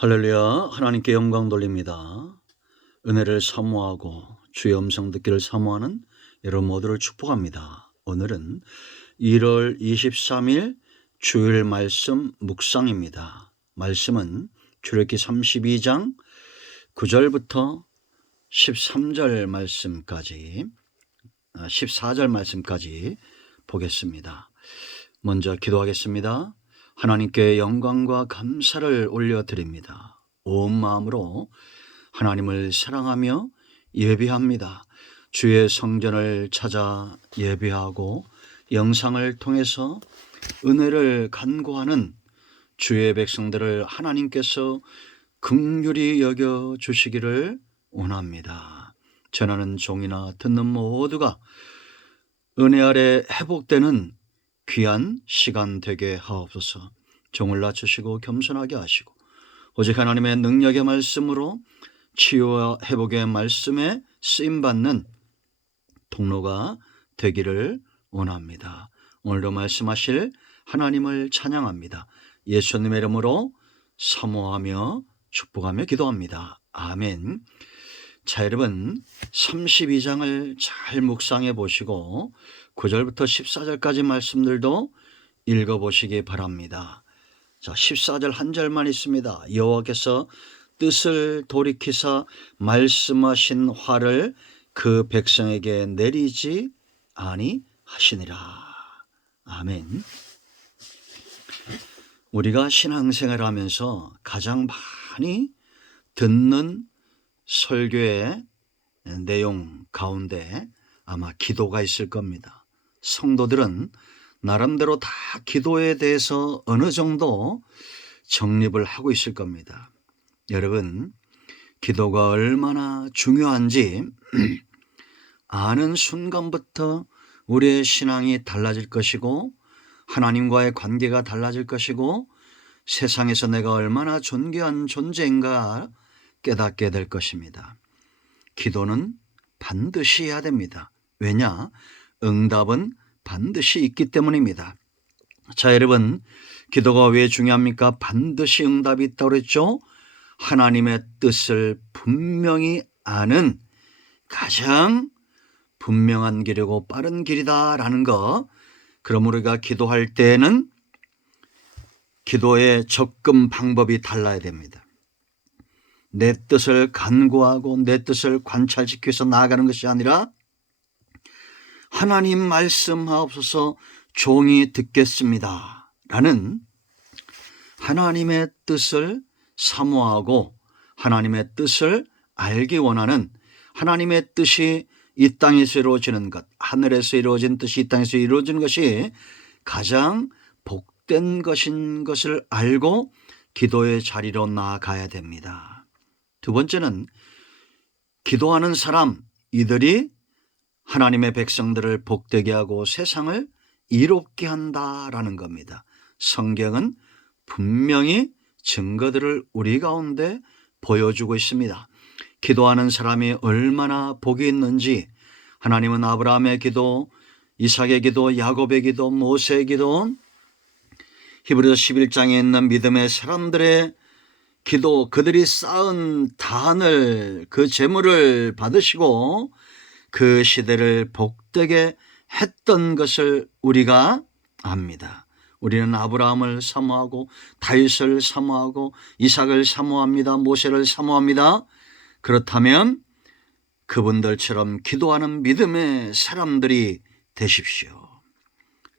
할렐루야. 하나님께 영광 돌립니다. 은혜를 사모하고 주의 음성 듣기를 사모하는 여러분 모두를 축복합니다. 오늘은 1월 23일 주일 말씀 묵상입니다. 말씀은 출애굽기 32장 9절부터 13절 말씀까지 14절 말씀까지 보겠습니다. 먼저 기도하겠습니다. 하나님께 영광과 감사를 올려드립니다. 온 마음으로 하나님을 사랑하며 예배합니다. 주의 성전을 찾아 예배하고 영상을 통해서 은혜를 간구하는 주의 백성들을 하나님께서 긍휼히 여겨 주시기를 원합니다. 전하는 종이나 듣는 모두가 은혜 아래 회복되는 귀한 시간 되게 하옵소서. 종을 낮추시고 겸손하게 하시고 오직 하나님의 능력의 말씀으로 치유와 회복의 말씀에 쓰임받는 통로가 되기를 원합니다. 오늘도 말씀하실 하나님을 찬양합니다. 예수님의 이름으로 사모하며 축복하며 기도합니다. 아멘. 자, 여러분 32장을 잘 묵상해 보시고 9절부터 14절까지 말씀들도 읽어보시기 바랍니다. 자, 14절 한 절만 있습니다. 여호와께서 뜻을 돌이키사 말씀하신 화를 그 백성에게 내리지 아니하시니라. 아멘. 우리가 신앙생활을 하면서 가장 많이 듣는 설교의 내용 가운데 아마 기도가 있을 겁니다. 성도들은 나름대로 다 기도에 대해서 어느 정도 정립을 하고 있을 겁니다. 여러분, 기도가 얼마나 중요한지 아는 순간부터 우리의 신앙이 달라질 것이고 하나님과의 관계가 달라질 것이고 세상에서 내가 얼마나 존귀한 존재인가 깨닫게 될 것입니다. 기도는 반드시 해야 됩니다. 왜냐? 응답은 반드시 있기 때문입니다. 자, 여러분, 기도가 왜 중요합니까? 반드시 응답이 있다고 그랬죠? 하나님의 뜻을 분명히 아는 가장 분명한 길이고 빠른 길이다라는 거. 그럼 우리가 기도할 때에는 기도의 접근 방법이 달라야 됩니다. 내 뜻을 간구하고 내 뜻을 관찰지키기 위해서 나아가는 것이 아니라 하나님 말씀하옵소서 종이 듣겠습니다 라는 하나님의 뜻을 사모하고 하나님의 뜻을 알기 원하는 하나님의 뜻이 이 땅에서 이루어지는 것, 하늘에서 이루어진 뜻이 이 땅에서 이루어지는 것이 가장 복된 것인 것을 알고 기도의 자리로 나아가야 됩니다. 두 번째는 기도하는 사람, 이들이 하나님의 백성들을 복되게 하고 세상을 이롭게 한다라는 겁니다. 성경은 분명히 증거들을 우리 가운데 보여주고 있습니다. 기도하는 사람이 얼마나 복이 있는지 하나님은 아브라함의 기도, 이삭의 기도, 야곱의 기도, 모세의 기도, 히브리서 11장에 있는 믿음의 사람들의 기도, 그들이 쌓은 단을 그 재물을 받으시고 그 시대를 복되게 했던 것을 우리가 압니다. 우리는 아브라함을 사모하고 다윗을 사모하고 이삭을 사모합니다. 모세를 사모합니다. 그렇다면 그분들처럼 기도하는 믿음의 사람들이 되십시오.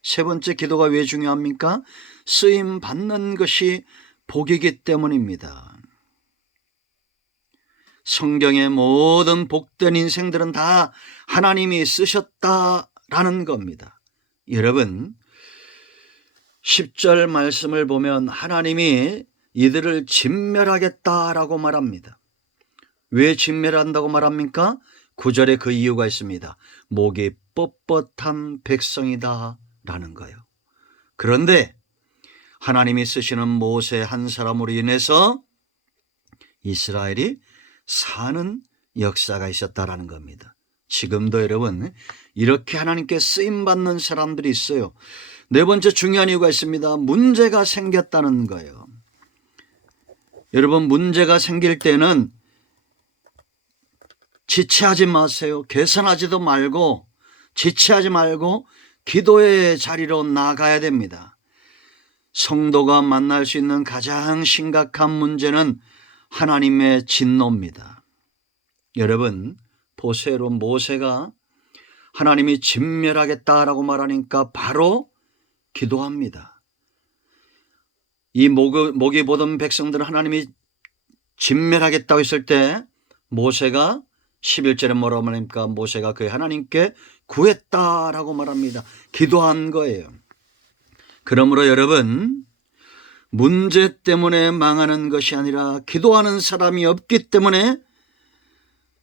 세 번째, 기도가 왜 중요합니까? 쓰임 받는 것이 복이기 때문입니다. 성경의 모든 복된 인생들은 다 하나님이 쓰셨다라는 겁니다. 여러분, 10절 말씀을 보면 하나님이 이들을 진멸하겠다라고 말합니다. 왜 진멸한다고 말합니까? 9절에 그 이유가 있습니다. 목이 뻣뻣한 백성이다 라는 거예요. 그런데 하나님이 쓰시는 모세 한 사람으로 인해서 이스라엘이 사는 역사가 있었다라는 겁니다. 지금도 여러분 이렇게 하나님께 쓰임받는 사람들이 있어요. 네 번째 중요한 이유가 있습니다. 문제가 생겼다는 거예요. 여러분, 문제가 생길 때는 지체하지 마세요. 개선하지도 말고 지체하지 말고 기도의 자리로 나가야 됩니다. 성도가 만날 수 있는 가장 심각한 문제는 하나님의 진노입니다. 여러분 보세요. 모세가 하나님이 진멸하겠다라고 말하니까 바로 기도합니다. 이 목이 보던 백성들은 하나님이 진멸하겠다고 했을 때 모세가 11절에 뭐라고 말합니까? 모세가 그 하나님께 구했다라고 말합니다. 기도한 거예요. 그러므로 여러분, 문제 때문에 망하는 것이 아니라 기도하는 사람이 없기 때문에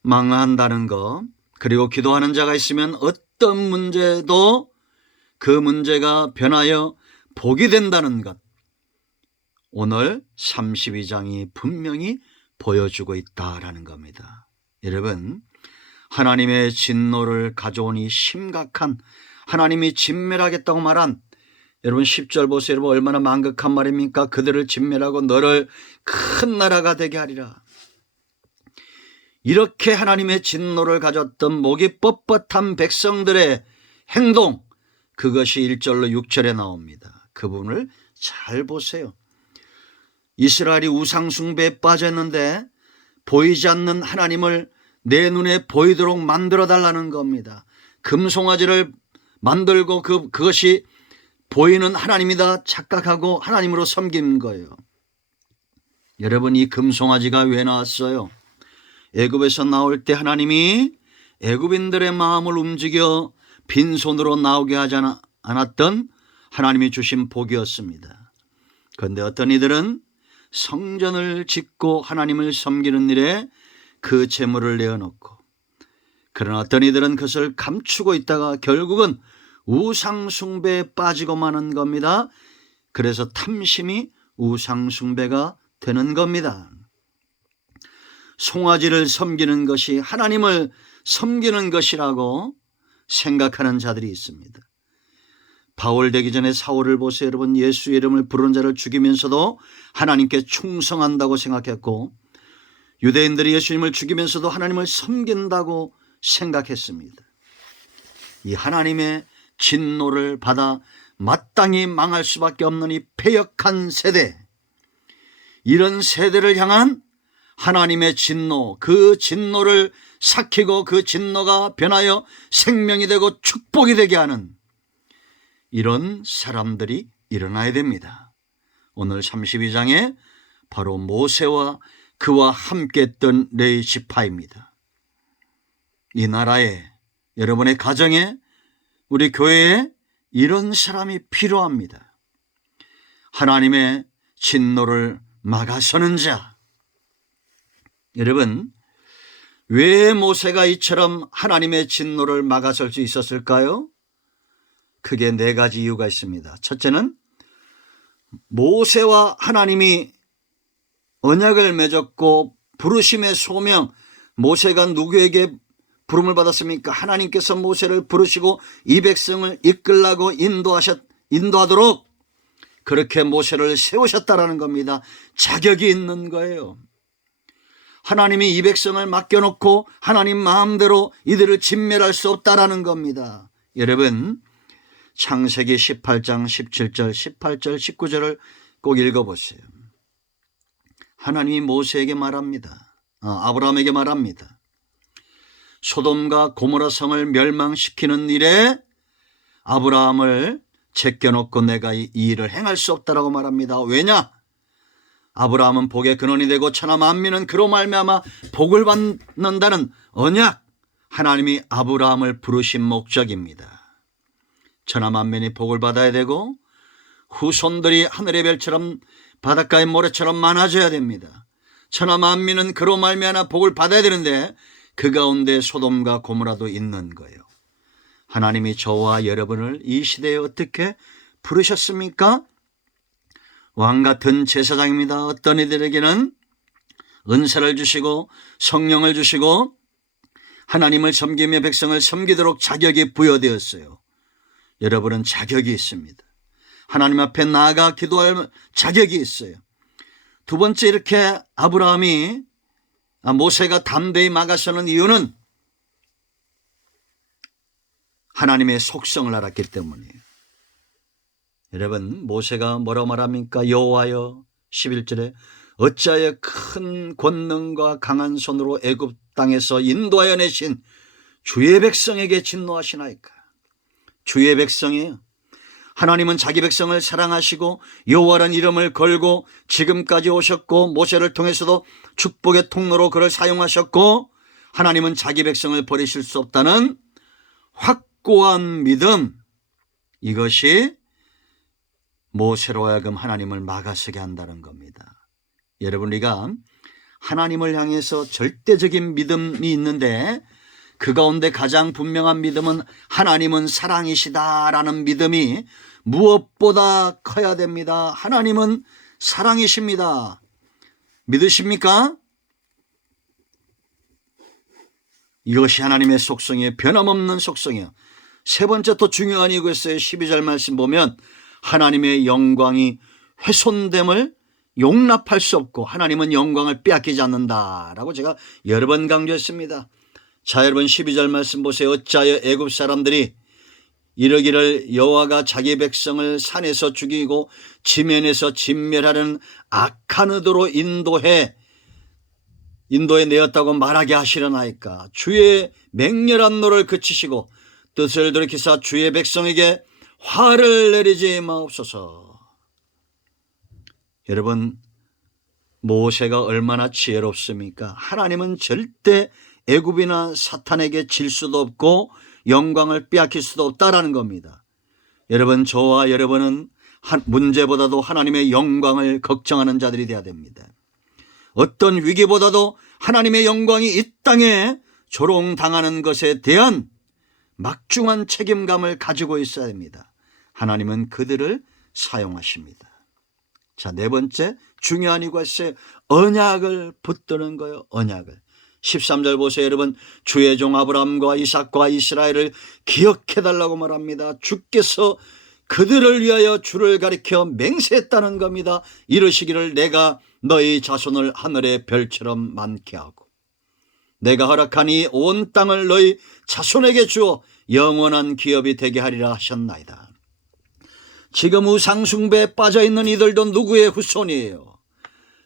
망한다는 것, 그리고 기도하는 자가 있으면 어떤 문제도 그 문제가 변하여 복이 된다는 것, 오늘 32장이 분명히 보여주고 있다라는 겁니다. 여러분, 하나님의 진노를 가져온 이 심각한, 하나님이 진멸하겠다고 말한, 여러분 10절 보세요. 여러분 얼마나 망극한 말입니까? 그들을 진멸하고 너를 큰 나라가 되게 하리라. 이렇게 하나님의 진노를 가졌던 목이 뻣뻣한 백성들의 행동, 그것이 1절로 6절에 나옵니다. 그 부분을 잘 보세요. 이스라엘이 우상숭배에 빠졌는데 보이지 않는 하나님을 내 눈에 보이도록 만들어 달라는 겁니다. 금송아지를 만들고 그것이 보이는 하나님이다 착각하고 하나님으로 섬긴 거예요. 여러분, 이 금송아지가 왜 나왔어요? 애굽에서 나올 때 하나님이 애굽인들의 마음을 움직여 빈손으로 나오게 하지 않았던 하나님이 주신 복이었습니다. 그런데 어떤 이들은 성전을 짓고 하나님을 섬기는 일에 그 재물을 내어놓고, 그러나 어떤 이들은 그것을 감추고 있다가 결국은 우상숭배에 빠지고 마는 겁니다. 그래서 탐심이 우상숭배가 되는 겁니다. 송아지를 섬기는 것이 하나님을 섬기는 것이라고 생각하는 자들이 있습니다. 바울 되기 전에 사울을 보세요. 여러분, 예수 이름을 부르는 자를 죽이면서도 하나님께 충성한다고 생각했고, 유대인들이 예수님을 죽이면서도 하나님을 섬긴다고 생각했습니다. 이 하나님의 진노를 받아 마땅히 망할 수밖에 없는 이 패역한 세대, 이런 세대를 향한 하나님의 진노, 그 진노를 삭히고 그 진노가 변하여 생명이 되고 축복이 되게 하는 이런 사람들이 일어나야 됩니다. 오늘 32장에 바로 모세와 그와 함께 했던 레위 지파입니다. 이 나라에, 여러분의 가정에, 우리 교회에 이런 사람이 필요합니다. 하나님의 진노를 막아서는 자. 여러분, 왜 모세가 이처럼 하나님의 진노를 막아설 수 있었을까요? 크게 4가지 이유가 있습니다. 첫째는 모세와 하나님이 언약을 맺었고 부르심의 소명, 모세가 누구에게 부름을 받았습니까? 하나님께서 모세를 부르시고 이 백성을 이끌라고 인도하도록 그렇게 모세를 세우셨다라는 겁니다. 자격이 있는 거예요. 하나님이 이 백성을 맡겨놓고 하나님 마음대로 이들을 진멸할 수 없다라는 겁니다. 여러분, 창세기 18장 17절, 18절, 19절을 꼭 읽어보세요. 하나님이 모세에게 말합니다. 아브라함에게 말합니다. 소돔과 고모라 성을 멸망시키는 일에 아브라함을 제껴놓고 내가 이 일을 행할 수 없다라고 말합니다. 왜냐? 아브라함은 복의 근원이 되고 천하 만민은 그로 말미암아 복을 받는다는 언약, 하나님이 아브라함을 부르신 목적입니다. 천하 만민이 복을 받아야 되고 후손들이 하늘의 별처럼 바닷가의 모래처럼 많아져야 됩니다. 천하 만민은 그로 말미암아 복을 받아야 되는데 그 가운데 소돔과 고모라도 있는 거예요. 하나님이 저와 여러분을 이 시대에 어떻게 부르셨습니까? 왕같은 제사장입니다. 어떤 이들에게는 은사를 주시고 성령을 주시고 하나님을 섬기며 백성을 섬기도록 자격이 부여되었어요. 여러분은 자격이 있습니다. 하나님 앞에 나아가 기도할 자격이 있어요. 두 번째 이렇게 모세가 담대히 막아서는 이유는 하나님의 속성을 알았기 때문이에요. 여러분, 모세가 뭐라고 말합니까? 여호와여, 11절에 어찌하여 큰 권능과 강한 손으로 애굽 땅에서 인도하여 내신 주의 백성에게 진노하시나이까. 주의 백성이에요. 하나님은 자기 백성을 사랑하시고 여호와라는 이름을 걸고 지금까지 오셨고, 모세를 통해서도 축복의 통로로 그를 사용하셨고, 하나님은 자기 백성을 버리실 수 없다는 확고한 믿음, 이것이 모세로 하여금 하나님을 막아서게 한다는 겁니다. 여러분, 우리가 하나님을 향해서 절대적인 믿음이 있는데 그 가운데 가장 분명한 믿음은 하나님은 사랑이시다라는 믿음이 무엇보다 커야 됩니다. 하나님은 사랑이십니다. 믿으십니까? 이것이 하나님의 속성이에요. 변함없는 속성이에요. 세 번째 또 중요한 이것이에요. 12절 말씀 보면 하나님의 영광이 훼손됨을 용납할 수 없고 하나님은 영광을 빼앗기지 않는다라고 제가 여러 번 강조했습니다. 자, 여러분 12절 말씀 보세요. 어찌하여 애굽 사람들이 이르기를 여호와가 자기 백성을 산에서 죽이고 지면에서 진멸하려는 악한 의도로 인도해 내었다고 말하게 하시려나이까. 주의 맹렬한 노를 그치시고 뜻을 돌이키사 주의 백성에게 화를 내리지 마옵소서. 여러분, 모세가 얼마나 지혜롭습니까? 하나님은 절대 애굽이나 사탄에게 질 수도 없고 영광을 빼앗길 수도 없다라는 겁니다. 여러분, 저와 여러분은 문제보다도 하나님의 영광을 걱정하는 자들이 되어야 됩니다. 어떤 위기보다도 하나님의 영광이 이 땅에 조롱당하는 것에 대한 막중한 책임감을 가지고 있어야 됩니다. 하나님은 그들을 사용하십니다. 자, 네 번째 중요한 이것이 언약을 붙드는 거예요. 언약을. 13절 보세요. 여러분, 주의 종 아브라함과 이삭과 이스라엘을 기억해달라고 말합니다. 주께서 그들을 위하여 주를 가리켜 맹세했다는 겁니다. 이르시기를 내가 너희 자손을 하늘의 별처럼 많게 하고 내가 허락하니 온 땅을 너희 자손에게 주어 영원한 기업이 되게 하리라 하셨나이다. 지금 우상숭배에 빠져있는 이들도 누구의 후손이에요?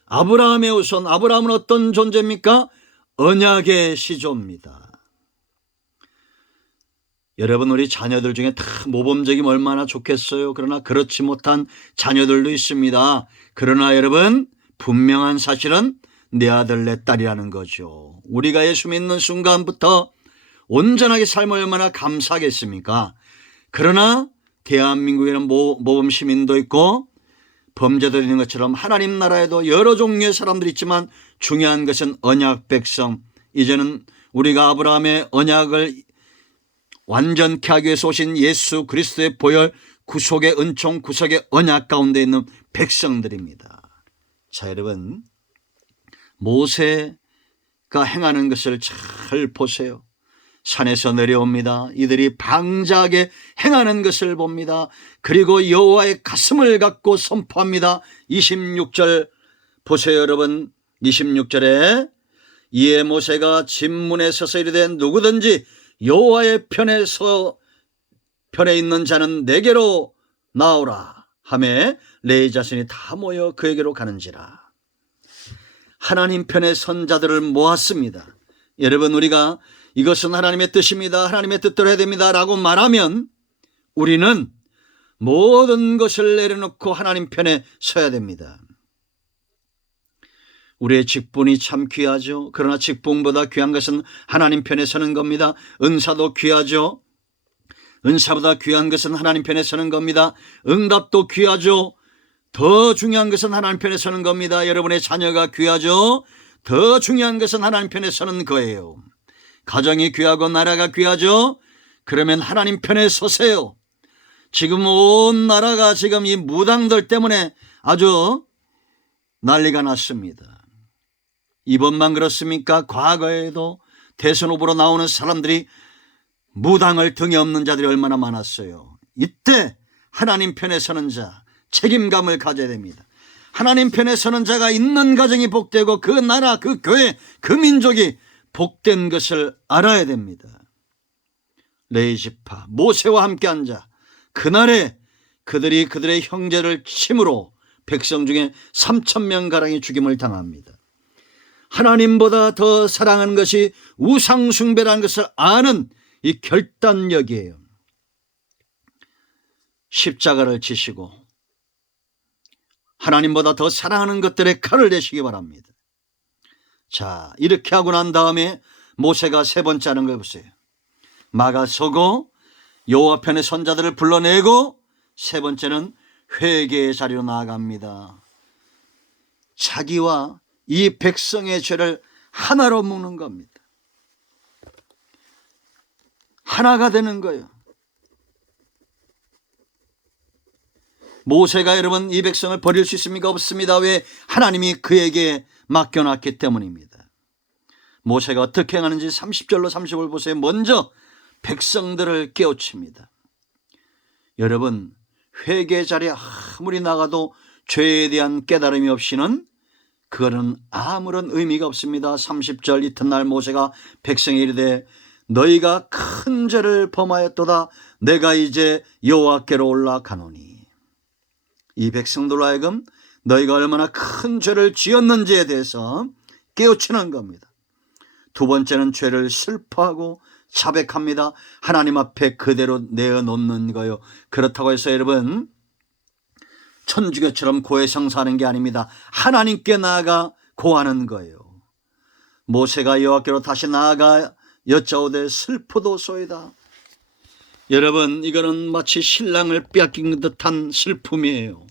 아브라함의 후손. 아브라함은 어떤 존재입니까? 언약의 시조입니다. 여러분, 우리 자녀들 중에 다 모범적이면 얼마나 좋겠어요. 그러나 그렇지 못한 자녀들도 있습니다. 그러나 여러분, 분명한 사실은 내 아들 내 딸이라는 거죠. 우리가 예수 믿는 순간부터 온전하게 살면 얼마나 감사하겠습니까? 그러나 대한민국에는 모범 시민도 있고 범죄도 있는 것처럼 하나님 나라에도 여러 종류의 사람들이 있지만 중요한 것은 언약 백성. 이제는 우리가 아브라함의 언약을 완전케 하기 위해서 오신 예수 그리스도의 보혈 구속의 은총 구속의 언약 가운데 있는 백성들입니다. 자, 여러분, 모세가 행하는 것을 잘 보세요. 산에서 내려옵니다. 이들이 방자하게 행하는 것을 봅니다. 그리고 여호와의 가슴을 갖고 선포합니다. 26절 보세요. 여러분, 26절에 이에 모세가 진문에 서서 이르되 누구든지 여호와의 편에 있는 자는 내게로 나오라 하매 레위 자손이 다 모여 그에게로 가는지라. 하나님 편에 선 자들을 모았습니다. 여러분, 우리가 이것은 하나님의 뜻입니다. 하나님의 뜻대로 해야 됩니다 라고 말하면 우리는 모든 것을 내려놓고 하나님 편에 서야 됩니다. 우리의 직분이 참 귀하죠. 그러나 직분보다 귀한 것은 하나님 편에 서는 겁니다. 은사도 귀하죠. 은사보다 귀한 것은 하나님 편에 서는 겁니다. 응답도 귀하죠. 더 중요한 것은 하나님 편에 서는 겁니다. 여러분의 자녀가 귀하죠. 더 중요한 것은 하나님 편에 서는 거예요. 가정이 귀하고 나라가 귀하죠. 그러면 하나님 편에 서세요. 지금 온 나라가 지금 이 무당들 때문에 아주 난리가 났습니다. 이번만 그렇습니까? 과거에도 대선 후보로 나오는 사람들이 무당을 등에 업는 자들이 얼마나 많았어요. 이때 하나님 편에 서는 자, 책임감을 가져야 됩니다. 하나님 편에 서는 자가 있는 가정이 복되고 그 나라, 그 교회, 그 민족이 복된 것을 알아야 됩니다. 레위지파 모세와 함께 앉아 그날에 그들이 그들의 형제를 침으로 백성 중에 3,000명가량이 죽임을 당합니다. 하나님보다 더 사랑하는 것이 우상숭배라는 것을 아는 이 결단력이에요. 십자가를 지시고 하나님보다 더 사랑하는 것들에 칼을 내시기 바랍니다. 자, 이렇게 하고 난 다음에 모세가 세 번째 하는 걸 보세요. 막아서고 여호와 편의 선자들을 불러내고 세 번째는 회개의 자리로 나아갑니다. 자기와 이 백성의 죄를 하나로 묶는 겁니다. 하나가 되는 거예요. 모세가 여러분 이 백성을 버릴 수 있습니까? 없습니다. 왜? 하나님이 그에게 맡겨놨기 때문입니다. 모세가 어떻게 행하는지 30절로 30절 보세요. 먼저 백성들을 깨우칩니다. 여러분, 회개 자리에 아무리 나가도 죄에 대한 깨달음이 없이는 그거는 아무런 의미가 없습니다. 30절 이튿날 모세가 백성에 이르되 너희가 큰 죄를 범하였도다. 내가 이제 여호와께로 올라가노니. 이 백성들로 하여금 너희가 얼마나 큰 죄를 지었는지에 대해서 깨우치는 겁니다. 두 번째는 죄를 슬퍼하고 자백합니다. 하나님 앞에 그대로 내어놓는 거요. 그렇다고 해서 여러분 천주교처럼 고해성사하는 게 아닙니다. 하나님께 나아가 고하는 거예요. 모세가 여호와께로 다시 나아가 여짜오되 슬프도소이다. 여러분, 이거는 마치 신랑을 빼앗긴 듯한 슬픔이에요.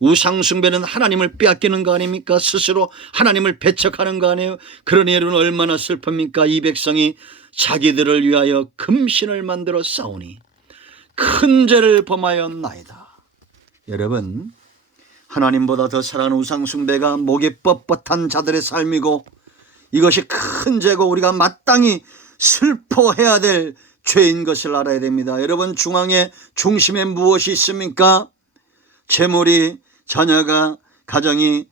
우상숭배는 하나님을 빼앗기는 거 아닙니까? 스스로 하나님을 배척하는 거 아니에요? 그러니 여러분 얼마나 슬픕니까? 이 백성이 자기들을 위하여 금신을 만들어 싸우니 큰 죄를 범하였나이다. 여러분, 하나님보다 더 사랑하는 우상숭배가 목이 뻣뻣한 자들의 삶이고 이것이 큰 죄고 우리가 마땅히 슬퍼해야 될 죄인 것을 알아야 됩니다. 여러분, 중심에 무엇이 있습니까? 재물이, 자녀가, 가정이,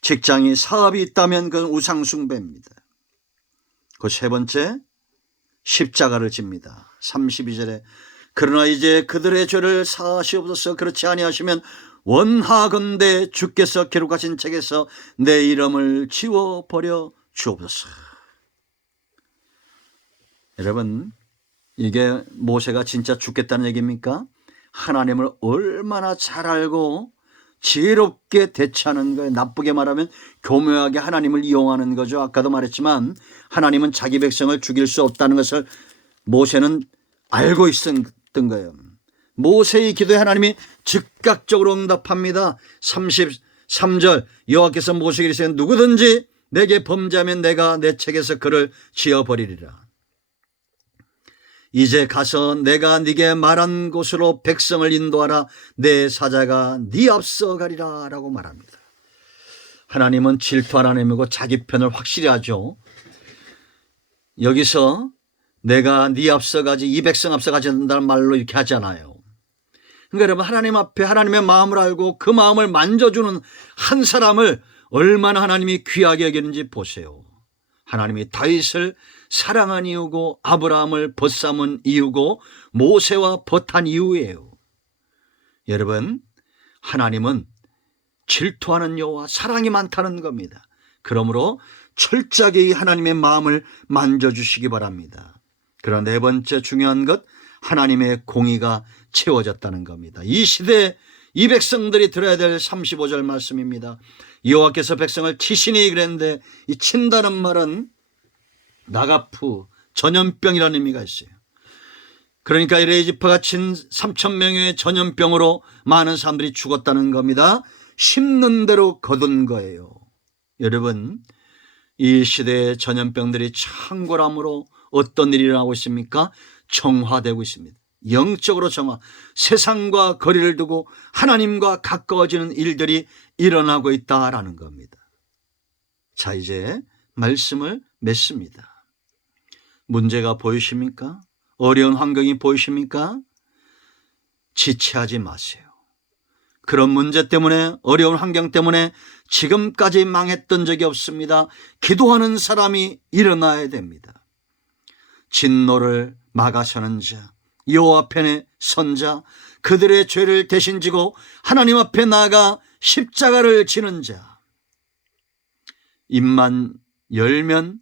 직장이, 사업이 있다면 그건 우상숭배입니다. 그 세 번째, 십자가를 집니다. 32절에 그러나 이제 그들의 죄를 사하시옵소서. 그렇지 아니하시면 원하건대 주께서 기록하신 책에서 내 이름을 지워버려 주옵소서. 여러분, 이게 모세가 진짜 죽겠다는 얘기입니까? 하나님을 얼마나 잘 알고 지혜롭게 대처하는 거예요. 나쁘게 말하면 교묘하게 하나님을 이용하는 거죠. 아까도 말했지만 하나님은 자기 백성을 죽일 수 없다는 것을 모세는 알고 있었던 거예요. 모세의 기도에 하나님이 즉각적으로 응답합니다. 33절 여호와께서 모세에게 이르시되 누구든지 내게 범죄하면 내가 내 책에서 그를 지어버리리라. 이제 가서 내가 네게 말한 곳으로 백성을 인도하라. 내 사자가 네 앞서 가리라 라고 말합니다. 하나님은 질투 하나님이고 자기 편을 확실히 하죠. 여기서 내가 네 앞서 가지 이 백성 앞서 가지 않는다는 말로 이렇게 하잖아요. 그러니까 여러분, 하나님 앞에 하나님의 마음을 알고 그 마음을 만져주는 한 사람을 얼마나 하나님이 귀하게 여기는지 보세요. 하나님이 다윗을 사랑한 이유고 아브라함을 벗삼은 이유고 모세와 벗한 이유예요. 여러분, 하나님은 질투하는 여호와, 사랑이 많다는 겁니다. 그러므로 철저하게 이 하나님의 마음을 만져주시기 바랍니다. 그러나 네 번째 중요한 것, 하나님의 공의가 채워졌다는 겁니다. 이 시대에 이 백성들이 들어야 될 35절 말씀입니다. 여호와께서 백성을 치시니 그랬는데 이 친다는 말은 나가프, 전염병이라는 의미가 있어요. 그러니까 레위지파가 친 3,000명의 전염병으로 많은 사람들이 죽었다는 겁니다. 심는 대로 거둔 거예요. 여러분, 이 시대의 전염병들이 창궐함으로 어떤 일이 일어나고 있습니까? 정화되고 있습니다. 영적으로 정화, 세상과 거리를 두고 하나님과 가까워지는 일들이 일어나고 있다라는 겁니다. 자, 이제 말씀을 맺습니다. 문제가 보이십니까? 어려운 환경이 보이십니까? 지체하지 마세요. 그런 문제 때문에, 어려운 환경 때문에 지금까지 망했던 적이 없습니다. 기도하는 사람이 일어나야 됩니다. 진노를 막아서는 자, 여호와 편에 선 자, 그들의 죄를 대신 지고 하나님 앞에 나아가 십자가를 지는 자, 입만 열면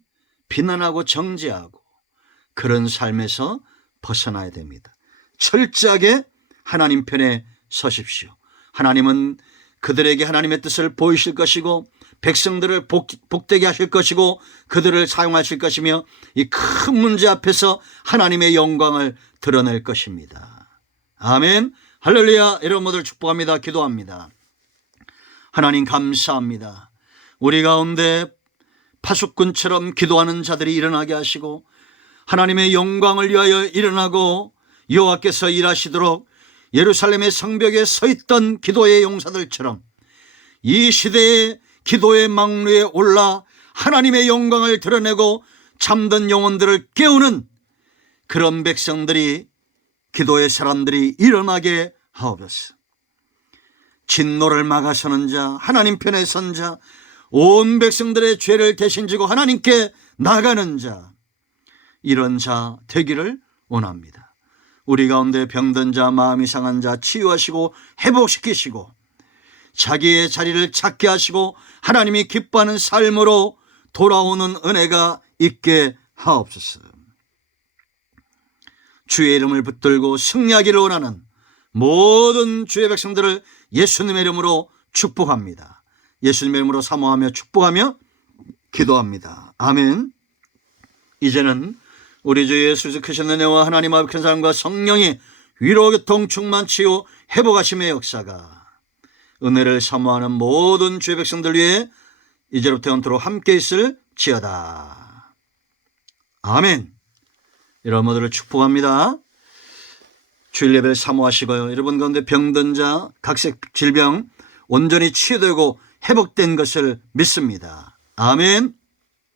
비난하고 정죄하고 그런 삶에서 벗어나야 됩니다. 철저하게 하나님 편에 서십시오. 하나님은 그들에게 하나님의 뜻을 보이실 것이고 백성들을 복되게 하실 것이고 그들을 사용하실 것이며 이 큰 문제 앞에서 하나님의 영광을 드러낼 것입니다. 아멘. 할렐루야. 여러분 모두를 축복합니다. 기도합니다. 하나님 감사합니다. 우리 가운데 파수꾼처럼 기도하는 자들이 일어나게 하시고 하나님의 영광을 위하여 일어나고 여호와께서 일하시도록 예루살렘의 성벽에 서 있던 기도의 용사들처럼 이 시대의 기도의 망루에 올라 하나님의 영광을 드러내고 잠든 영혼들을 깨우는 그런 백성들이, 기도의 사람들이 일어나게 하옵소서. 진노를 막아서는 자, 하나님 편에 선 자, 온 백성들의 죄를 대신 지고 하나님께 나가는 자, 이런 자 되기를 원합니다. 우리 가운데 병든 자, 마음이 상한 자 치유하시고 회복시키시고 자기의 자리를 찾게 하시고 하나님이 기뻐하는 삶으로 돌아오는 은혜가 있게 하옵소서. 주의 이름을 붙들고 승리하기를 원하는 모든 주의 백성들을 예수님의 이름으로 축복합니다. 예수님의 이름으로 사모하며 축복하며 기도합니다. 아멘. 이제는 우리 주 예수 크신 은혜와 하나님 아버지 큰 사랑과 성령의 위로 교통 충만 치유 회복하심의 역사가 은혜를 사모하는 모든 주의 백성들 위해 이제부터 영원토록 함께 있을지어다. 아멘. 여러분 모두를 축복합니다. 주일 예배를 사모하시고요. 여러분 가운데 병든 자, 각색 질병 온전히 치유되고 회복된 것을 믿습니다. 아멘.